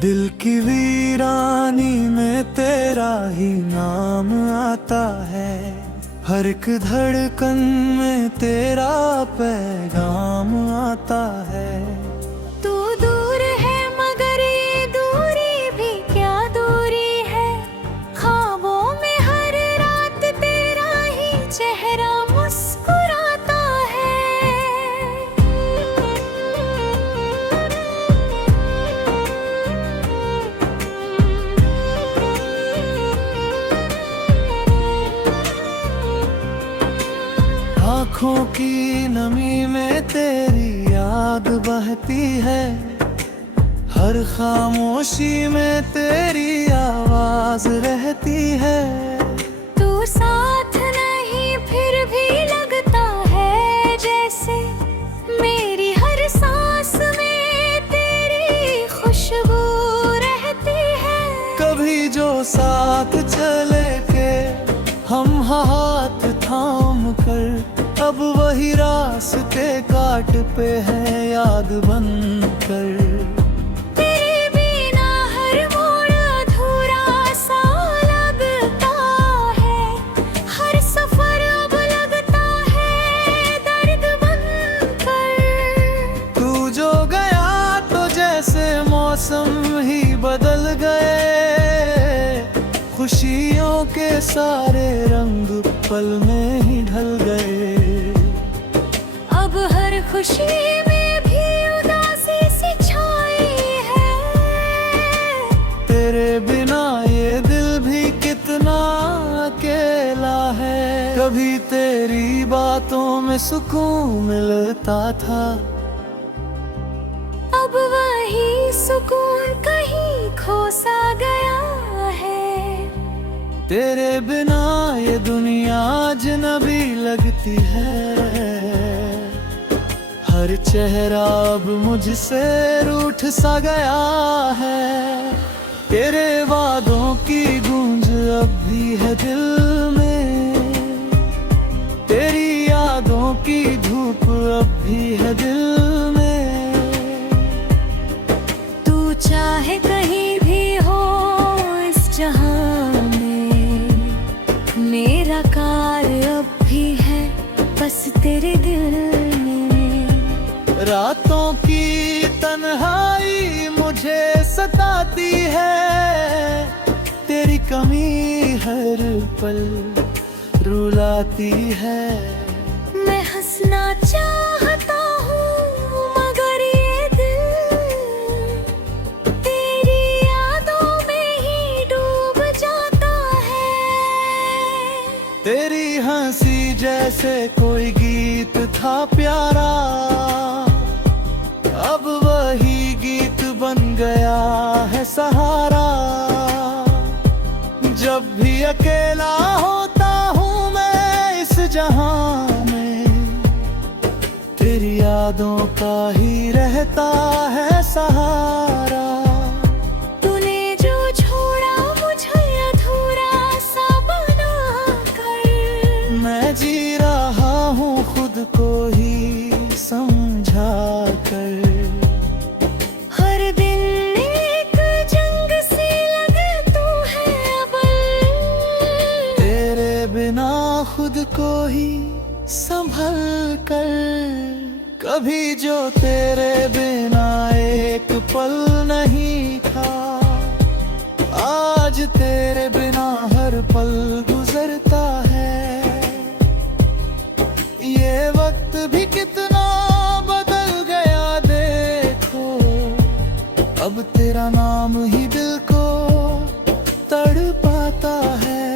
दिल की वीरानी में तेरा ही नाम आता है, हर एक धड़कन में तेरा पैगाम आता है। तू दूर है मगर ये दूरी भी क्या दूरी है, ख्वाबों में हर रात तेरा ही चेहरा मुस्कुराता है। आँखों की नमी में तेरी याद बहती है, हर खामोशी में तेरी आवाज रहती है। तू साथ नहीं फिर भी लगता है जैसे, मेरी हर सांस में तेरी खुशबू रहती है। कभी जो साथ चले के हम हाथ थाम कर, अब वही रास्ते काट पे है याद बन कर। तेरे बिना हर मोड़ अधूरा सा लगता है, हर सफर अब लगता है दर्द बनकर। तू जो गया तो जैसे मौसम ही बदल गए, खुशियों के सारे रंग पल में ही ढल गए। अब हर खुशी में भी उदासी सी छाई है, तेरे बिना ये दिल भी कितना अकेला है। कभी तेरी बातों में सुकून मिलता था, अब वही सुकून कहीं खो सा गया है। तेरे बिना ये दुनिया अजनबी लगती है, हर चेहरा अब मुझसे रूठ सा गया है। तेरे वादों की गूंज अब भी है दिल में, तेरी यादों की धूप अब भी है दिल में। तू चाहे कहीं भी हो इस जहां में, मेरा कार्य अब भी है बस तेरे दिल में। रातों की तन्हाई मुझे सताती है, तेरी कमी हर पल रुलाती है। मैं हंसना चाहता हूँ मगर ये दिल तेरी यादों में ही डूब जाता है। तेरी हंसी जैसे कोई गीत था प्यारा, अब वही गीत बन गया है सहारा। जब भी अकेला होता हूँ मैं इस जहां में, तेरी यादों का ही रहता है सहारा। तूने जो छोड़ा मुझे अधूरा सा बना कर, मैं जी रहा हूँ खुद को ही समझा कर। हर दिन एक जंग सी लगे तू है अबल, तेरे बिना खुद को ही संभल कर। कभी जो तेरे बिना एक पल नहीं था, आज तेरे बिना हर पल गुजरता है। ये वक्त भी कितना बदल गया देखो, अब तेरा नाम ही दिल को तड़पाता है।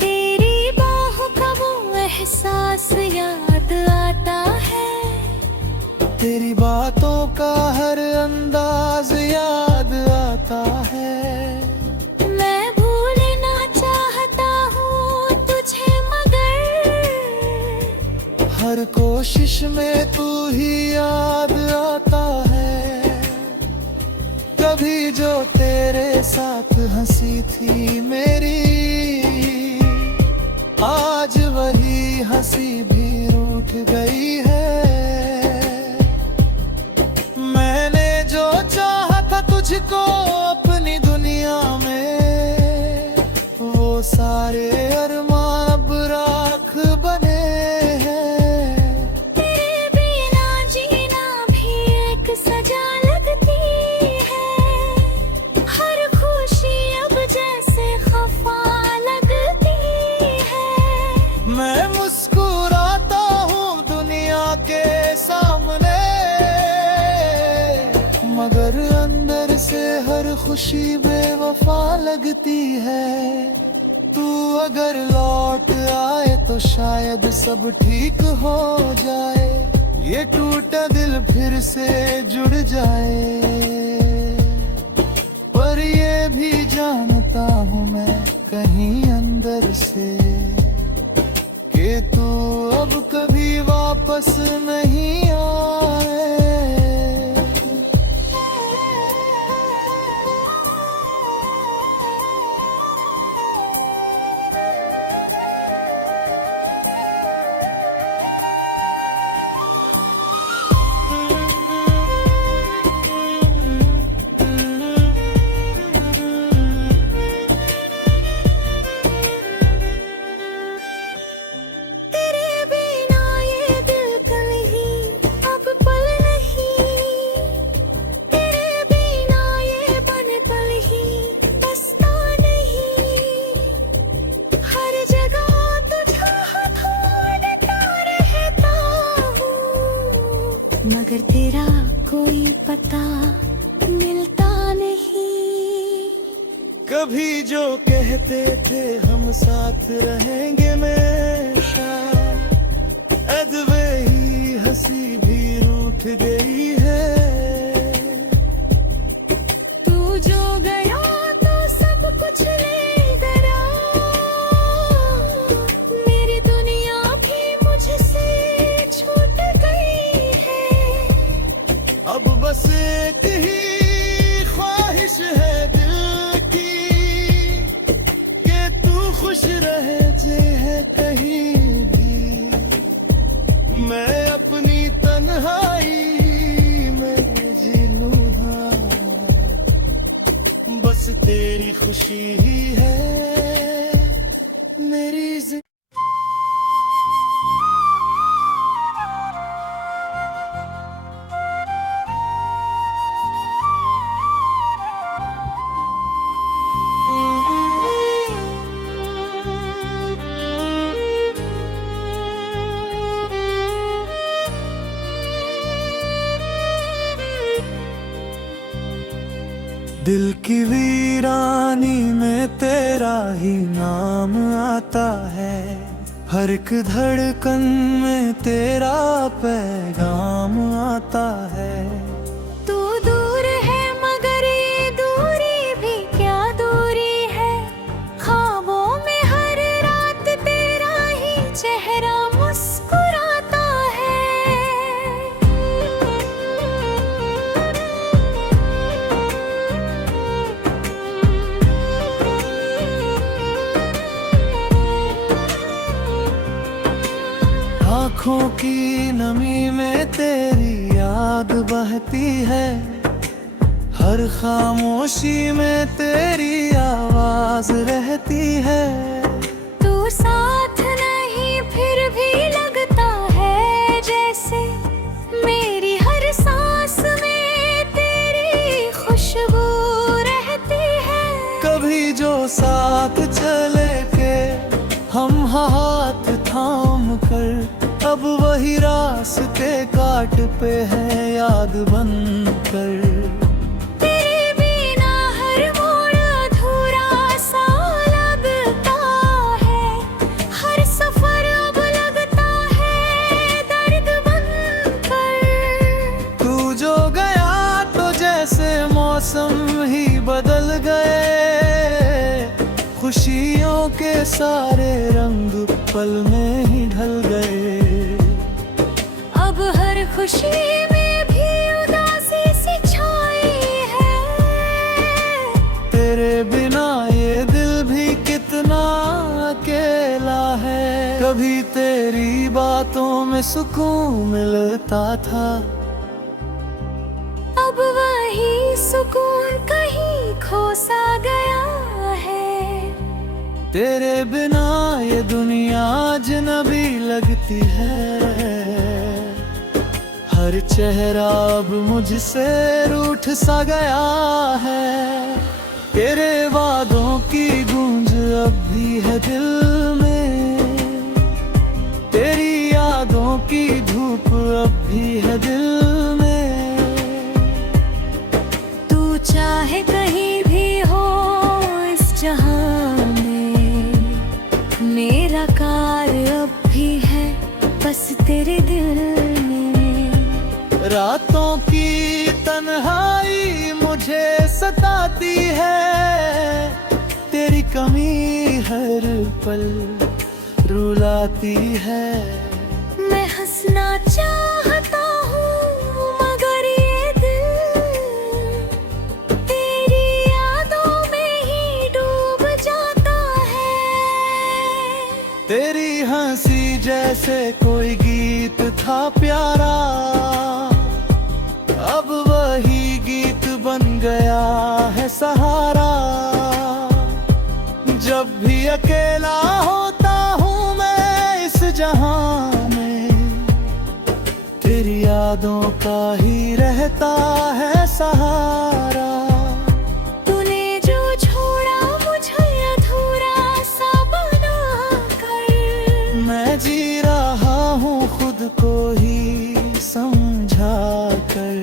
तेरी बाहों का वो एहसास याद आता है, तेरी बातों का हर अंदाज याद आता है। मैं भूलना चाहता हूँ तुझे मगर, हर कोशिश में तू ही याद आता है। कभी जो तेरे साथ हंसी थी मेरी, आज वही हंसी भी रूठ गई है। तुझको मगर अंदर से हर खुशी बेवफा लगती है। तू अगर लौट आए तो शायद सब ठीक हो जाए, ये टूटा दिल फिर से जुड़ जाए। पर ये भी जानता हूँ मैं कहीं अंदर से कि तू अब कभी वापस नहीं आए। मगर तेरा कोई पता मिलता नहीं। कभी जो कहते थे हम साथ रहेंगे हमेशा, अद वही हंसी भी रूठ गई है। तू जो गया तो सब कुछ ले गया, मेरी दुनिया भी मुझसे छूट गई है। अब बस एक ही ख्वाहिश है दिल की कि तू खुश रहे चाहे कहीं भी। मैं अपनी तन्हाई में जी लूँगा, बस तेरी खुशी ही है मेरी जिंदगी। दिल की वीरानी में तेरा ही नाम आता है, हर एक धड़कन में तेरा पैगाम आता है। तू दूर है मगर ये दूरी भी क्या दूरी है, ख्वाबों में हर रात तेरा ही चेहरा मुस्कुराता है। आँखों की नमी में तेरी याद बहती है, हर खामोशी में तेरी आवाज रहती है। तू साथ नहीं फिर भी लगता है जैसे मेरी हर सांस में तेरी खुशबू रहती है। कभी जो साथ चले के हम हाथ थाम कर, अब वही रास्ते काट पे है याद बन कर। तेरे बिना हर मोड़ अधूरा सा लगता है, हर सफर अब लगता है दर्द बनकर। तू जो गया तो जैसे मौसम ही बदल गए, खुशियों के सारे रंग पल में ही ढल गए। अब हर खुशी में भी उदासी सी छाई है, तेरे बिना ये दिल भी कितना अकेला है। कभी तेरी बातों में सुकून मिलता था, अब वही सुकून कहीं खो सा गया है। तेरे बिना ये दुनिया अजनबी लगती है, हर चेहरा अब मुझसे रूठ सा गया है। तेरे वादों की गूंज अब भी है दिल में, तेरी यादों की धूप अब भी है दिल में। बस तेरे दिल में। रातों की तन्हाई मुझे सताती है, तेरी कमी हर पल रुलाती है। मैं हंसना चाहता हूँ मगर ये दिल तेरी यादों में ही डूब जाता है। तेरी हंसी जैसे कोई गीत था प्यारा, अब वही गीत बन गया है सहारा। जब भी अकेला होता हूँ मैं इस जहां में, तेरी यादों का ही रहता है सहारा। तूने जो छोड़ा मुझे अधूरा सा बना कर, मैं जी रहा हूँ खुद को ही समझा कर।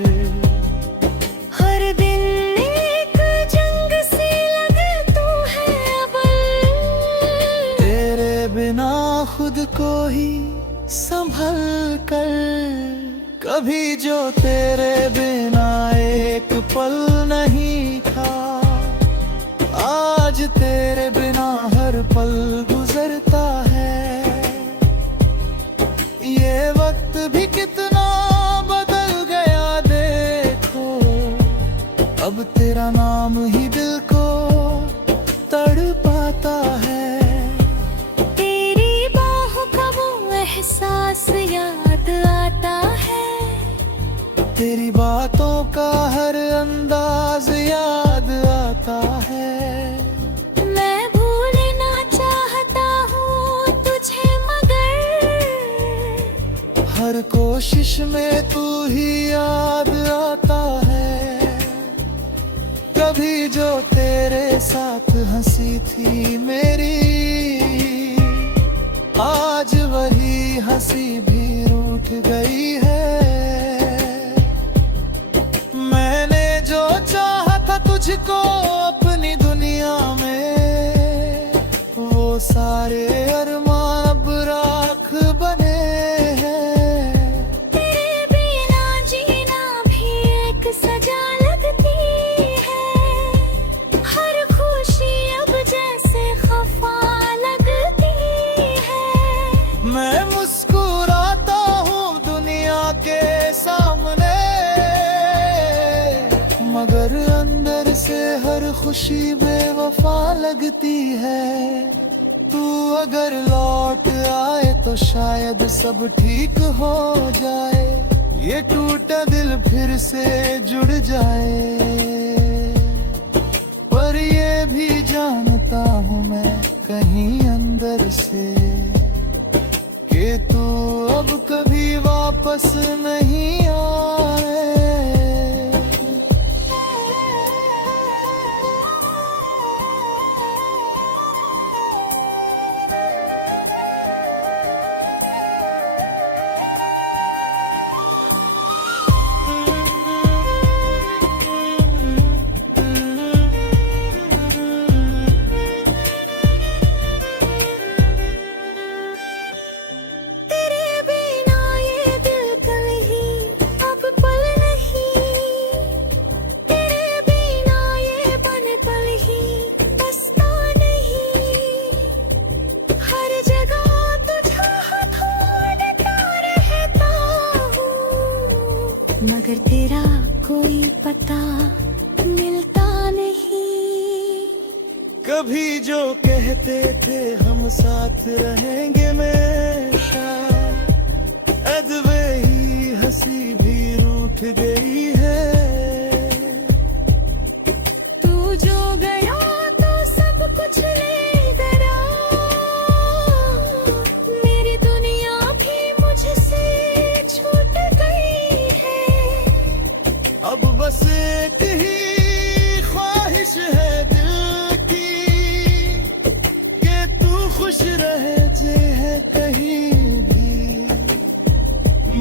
हर दिन एक जंग सी लगे तू है अबल, तेरे बिना खुद को ही संभल कर। कभी जो तेरे बिना एक पल नहीं था, आज तेरे बिना हर पल गुजरता है। ये वक्त भी कितना बदल गया देखो, अब तेरा नाम ही दिल को तड़पाता है। तेरी बाहों का वो एहसास याद आता है, तेरी बातों का हर अंदाज याद आता है। मैं भूलना चाहता हूँ तुझे मगर हर कोशिश में तू ही याद आता है। कभी जो तेरे साथ हंसी थी मेरी, आज वही हंसी भी रूठ गई है। मैंने जो चाहा था तुझको अपनी दुनिया में, वो सारे अरमान अब राख बने हैं। तेरे बिना जीना भी एक सजा लगती है, हर खुशी अब जैसे खफा लगती है। मैं मुस्कुराता हूँ दुनिया के सामने, मगर अंदर से हर खुशी बेवफा लगती है। तू अगर लौट आए तो शायद सब ठीक हो जाए, ये टूटा दिल फिर से जुड़ जाए। पर ये भी जानता हूँ मैं कहीं अंदर से कि तू अब कभी वापस नहीं आए। तेरे बिना ये दिल कल ही अब पल नहीं, तेरे बिना ये बन पल ही बसता नहीं। हर जगह तुझा ढूंढता रहता हूँ, मगर तेरा कोई पता मिलता नहीं। कभी जो कहते थे हम साथ रहेंगे हमेशा, अद वही हंसी भी रूठ गई है। तू जो गया तो सब कुछ ले गया, मेरी दुनिया भी मुझसे छूट गई है। अब बस एक ही ख्वाहिश है दिल की, कि तू खुश रहे चाहे कहीं भी।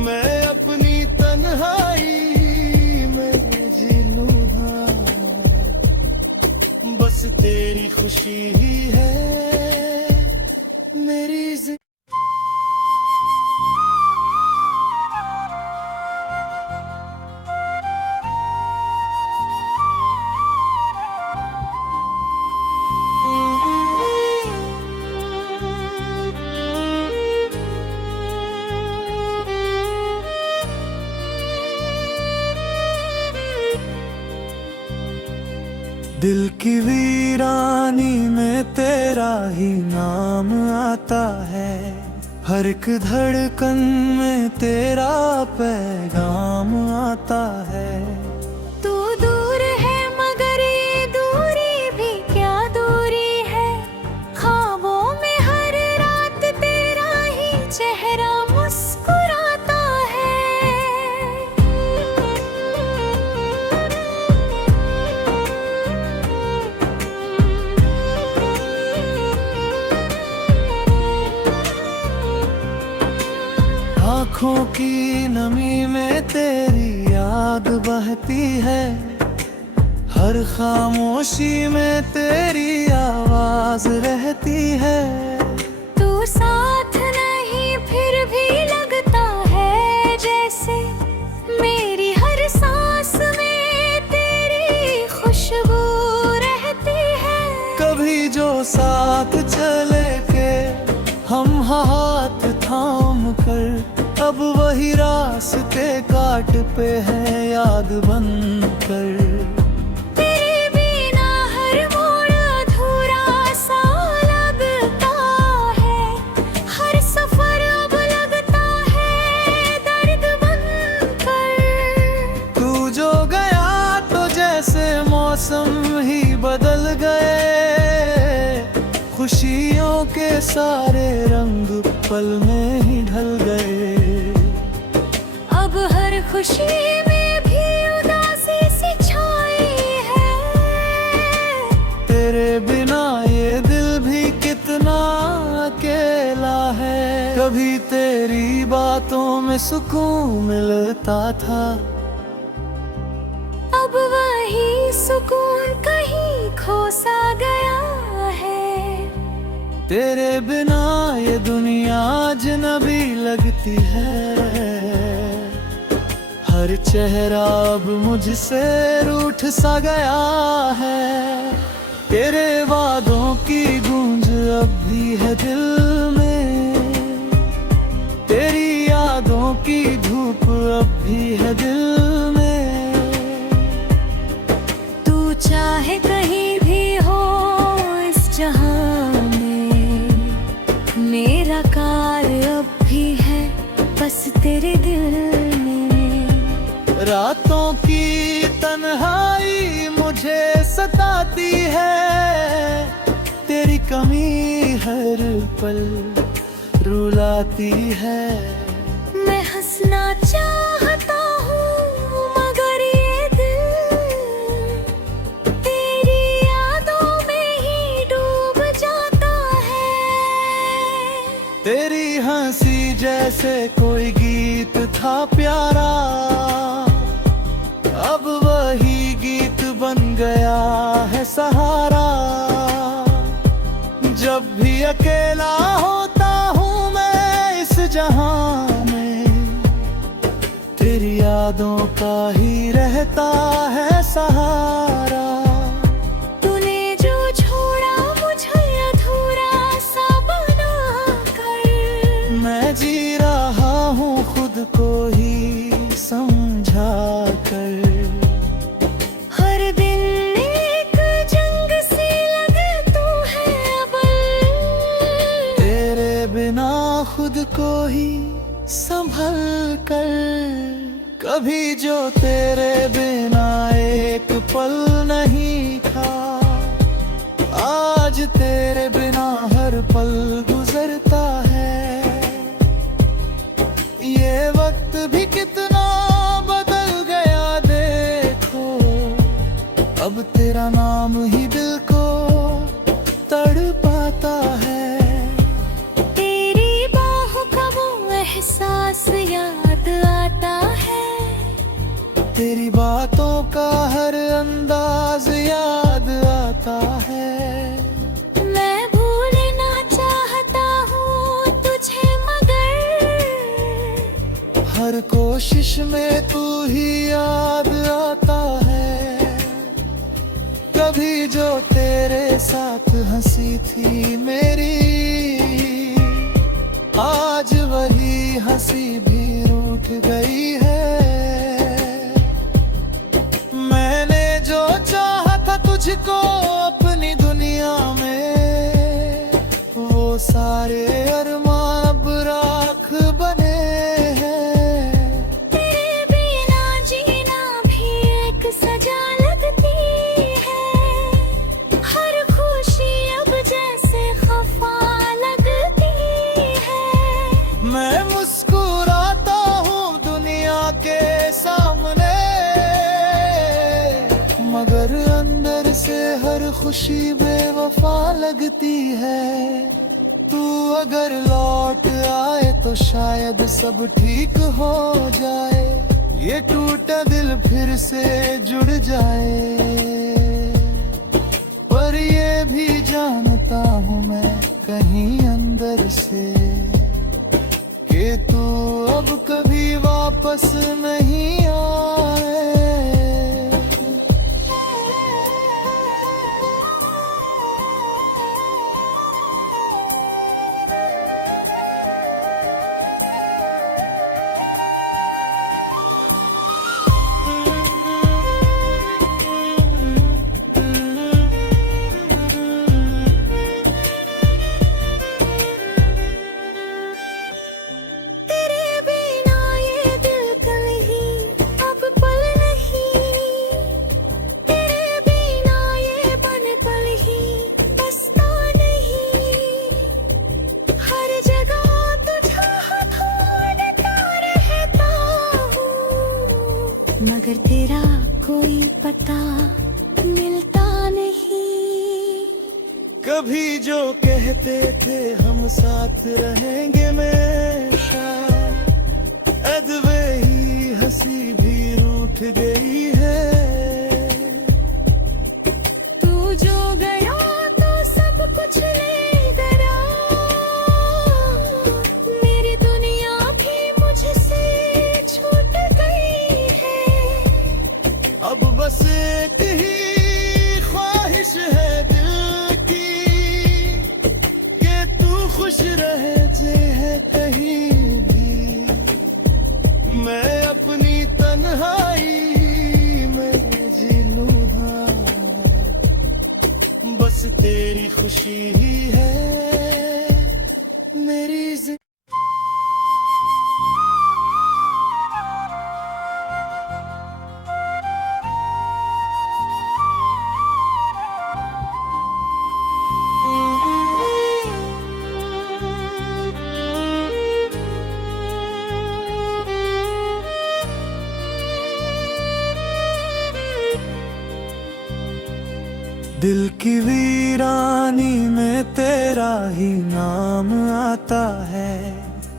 मैं अपनी तन्हाई दिल की वीरानी में तेरा ही नाम आता है, हर एक धड़कन में तेरा पैगाम आता है। तू दूर है मगर ये दूरी भी क्या दूरी है, ख्वाबों में हर रात तेरा ही चेहरा मुस्कुराता है। आँखों की नमी में तेरी याद बहती है, हर खामोशी में तेरी आवाज रहती है। तू साथ नहीं फिर भी लगता है जैसे, मेरी हर सांस में तेरी खुशबू रहती है। कभी जो साथ चले के हम हाथ थाम कर, अब वही रास्ते काट पे है याद बन कर। तेरे बिना हर मोड़ अधूरा सा लगता है, हर सफर अब लगता है दर्द बनकर। तू जो गया तो जैसे मौसम ही बदल गए, खुशियों के सारे रंग पल में ही ढल गए। अब हर खुशी में भी उदासी सी छाई है, तेरे बिना ये दिल भी कितना अकेला है। कभी तेरी बातों में सुकून मिलता था, अब वही सुकून कहीं खो सा गया है। तेरे बिना ये दुनिया अजनबी लगती है, हर चेहरा अब मुझसे रूठ सा गया है। तेरे वादों की गूंज अब भी है दिल में, तेरी यादों की धूप अब भी है दिल में। तू चाहे कहीं भी हो इस जहां में, मेरा कार्य अब भी है बस तेरे दिल में। रातों की तन्हाई मुझे सताती है, तेरी कमी हर पल रुलाती है। मैं हंसना चाहता हूँ मगर ये दिल तेरी यादों में ही डूब जाता है। तेरी हंसी जैसे कोई गीत था प्यारा, अब वही गीत बन गया है सहारा। जब भी अकेला होता हूँ मैं इस जहां में, तेरी यादों का ही रहता है सहारा। तूने जो छोड़ा मुझे अधूरा सा बना कर, मैं जी रहा हूँ खुद को ही समझा कर। हर दिन एक जंग सी लगे तू है अबल, तेरे बिना खुद को ही संभल कर। कभी जो तेरे बिना एक पल नहीं था, आज तेरे बिना हर पल गुजरता है। ये वक्त भी कितना बदल गया देखो, अब तेरा नाम ही दिल को तड़पाता है। तेरी बाहों का वो एहसास याद आता है, तेरी बातों का हर अंदाज याद आता है। मैं भूलना चाहता हूँ तुझे मगर, हर कोशिश में तू ही याद आता है। कभी जो तेरे साथ हंसी थी मेरी, आज वही हंसी भी रूठ गई है। मैंने जो चाहा था तुझको खुशी बेवफा लगती है। तू अगर लौट आए तो शायद सब ठीक हो जाए, ये टूटा दिल फिर से जुड़ जाए। पर ये भी जानता हूँ मैं कहीं अंदर से कि तू अब कभी वापस नहीं आए। मगर तेरा कोई पता मिलता नहीं। कभी जो कहते थे हम साथ रहेंगे हमेशा, अद वही हंसी भी रूठ गई है। तू जो गया तो सब कुछ ले गया, मेरी दुनिया भी मुझसे छूट गई है। अब बस एक ही ख्वाहिश है दिल की कि तू खुश रहे चाहे कहीं भी। मैं अपनी तन्हाई में जी लूँगा, बस तेरी खुशी ही है मेरी जिंदगी। दिल की वीरानी में तेरा ही नाम आता है,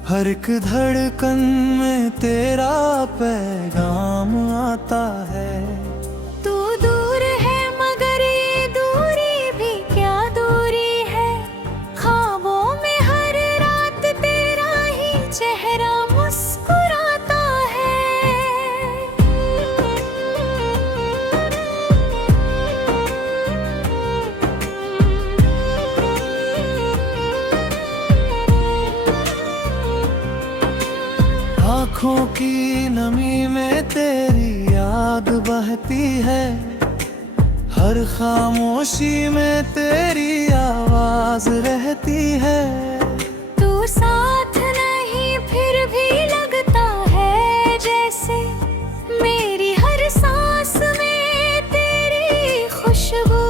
हर एक धड़कन में तेरा पैगाम आता है। तू दूर है मगर ये दूरी भी क्या दूरी है, ख्वाबों में हर रात तेरा ही चेहरा मुस्कुराता है। आँखों की नमी में तेरी याद बहती है, हर खामोशी में तेरी आवाज रहती है। तू साथ नहीं फिर भी लगता है जैसे मेरी हर सांस में तेरी खुशबू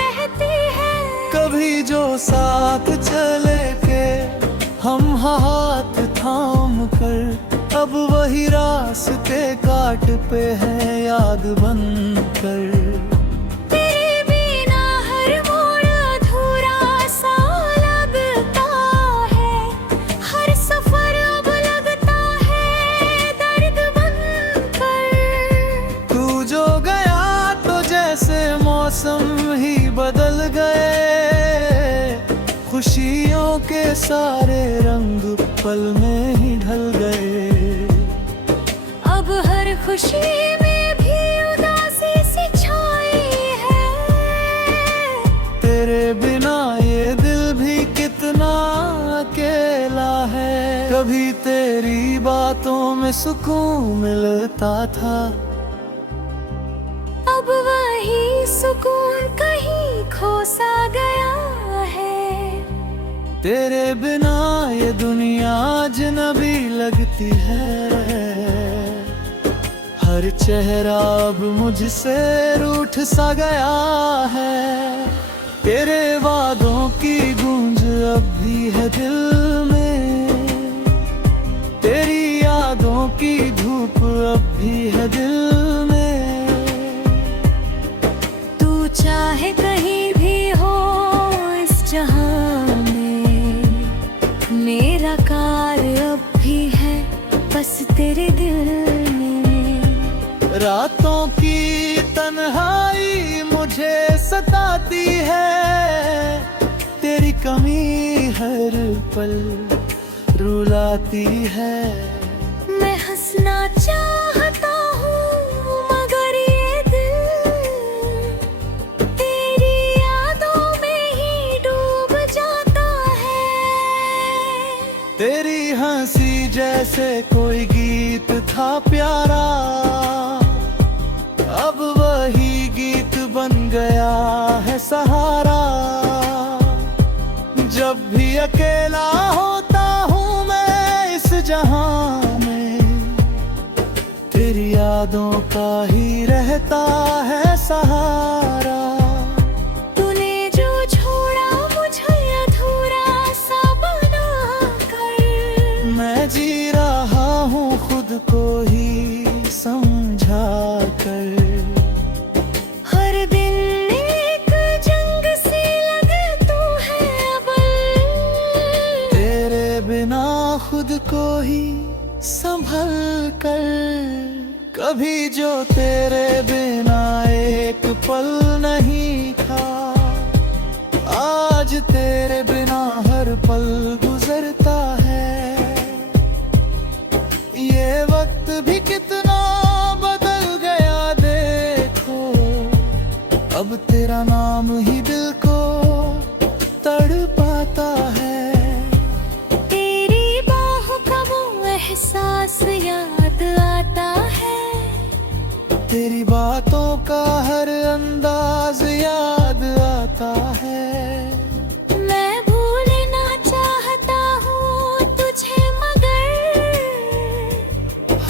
रहती है। कभी जो साथ चले के हम हाथ थाम कर, अब वही रास्ते काट पे है याद बन कर। तेरे बिना हर मोड़ अधूरा सा लगता है, हर सफर अब लगता है दर्द बनकर। तू जो गया तो जैसे मौसम ही बदल गए, खुशियों के सारे रंग पल में ही ढल गए। अब हर खुशी में भी उदासी सी छाई है, तेरे बिना ये दिल भी कितना अकेला है। कभी तेरी बातों में सुकून मिलता था, अब वही सुकून कहीं खो सा गया है। तेरे बिना ये दुनिया अजनबी लगती है, हर चेहरा अब मुझसे रूठ सा गया है। तेरे वादों की गूंज अब भी है दिल में, तेरी यादों की धूप अब भी है दिल में। तू चाहे कहीं भी बस तेरे दिल में। रातों की तन्हाई मुझे सताती है, तेरी कमी हर पल रुलाती है। मैं हंसना चाहता हूँ मगर ये दिल तेरी यादों में ही डूब जाता है। तेरी हंसी जैसे कोई गीत था प्यारा, अब वही गीत बन गया है सहारा। जब भी अकेला होता हूँ मैं इस जहां में, तेरी यादों का ही रहता है सहारा। तूने जो छोड़ा मुझे अधूरा सा बना कर, मैं जी रहा हूँ खुद को ही समझा कर। हर दिन एक जंग सी लगे तू है अबल, तेरे बिना खुद को ही संभल कर। कभी जो तेरे बिना एक पल नहीं था, आज तेरे बिना हर पल गुजरता है। ये वक्त भी कितना बदल गया देखो, अब तेरा नाम ही दिल को तड़पाता है। तेरी बाहों का वो एहसास याद आता है, तेरी बातों का हर अंदाज याद आता है। मैं भूलना चाहता हूँ तुझे मगर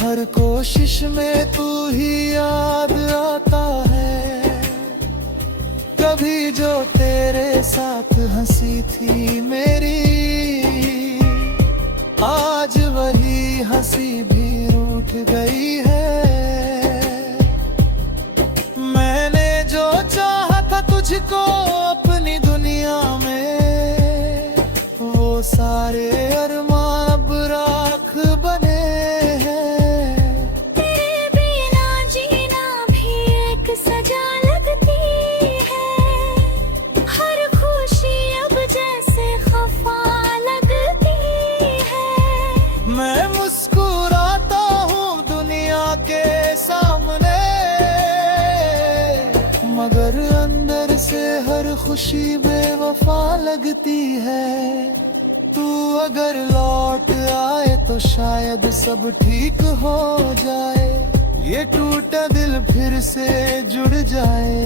हर कोशिश में तू ही याद आता है। कभी जो तेरे साथ हंसी थी मेरी, आज वही हंसी भी रूठ गई है। मैंने जो चाहा था तुझको अपनी दुनिया में, वो सारे अरमान अब राख बने हैं। तेरे बिना जीना भी एक सजा लगती है, हर खुशी अब जैसे खफा लगती है। मैं मुस्कुराता हूँ दुनिया के सामने, मगर अंदर से हर खुशी बेवफा लगती है। तू अगर लौट आए तो शायद सब ठीक हो जाए, ये टूटा दिल फिर से जुड़ जाए।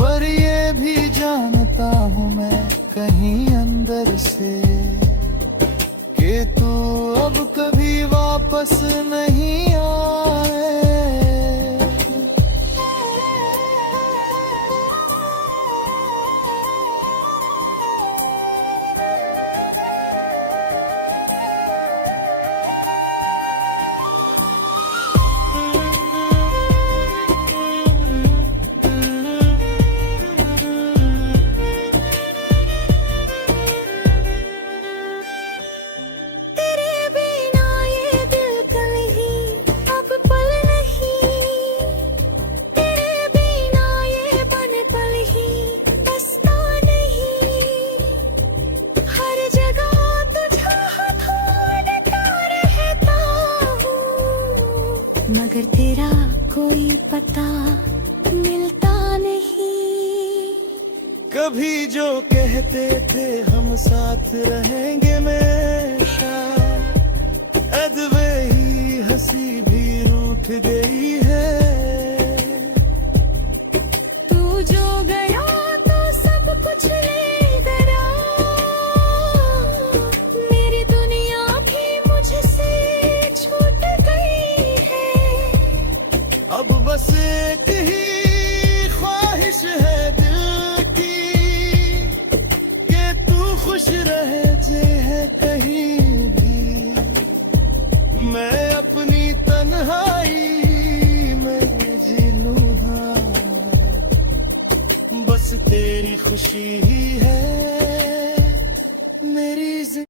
पर ये भी जानता हूँ मैं कहीं अंदर से कि तू अब कभी वापस नहीं आए। तेरे बिना ये दिल कल ही अब पल नहीं, तेरे बिना ये बन पल ही बसता नहीं। हर जगह तुझा ढूंढता रहता हूँ, मगर तेरा कोई पता मिलता नहीं। कभी जो कहते थे हम साथ रहेंगे हमेशा, अद वही हंसी भी रूठ गई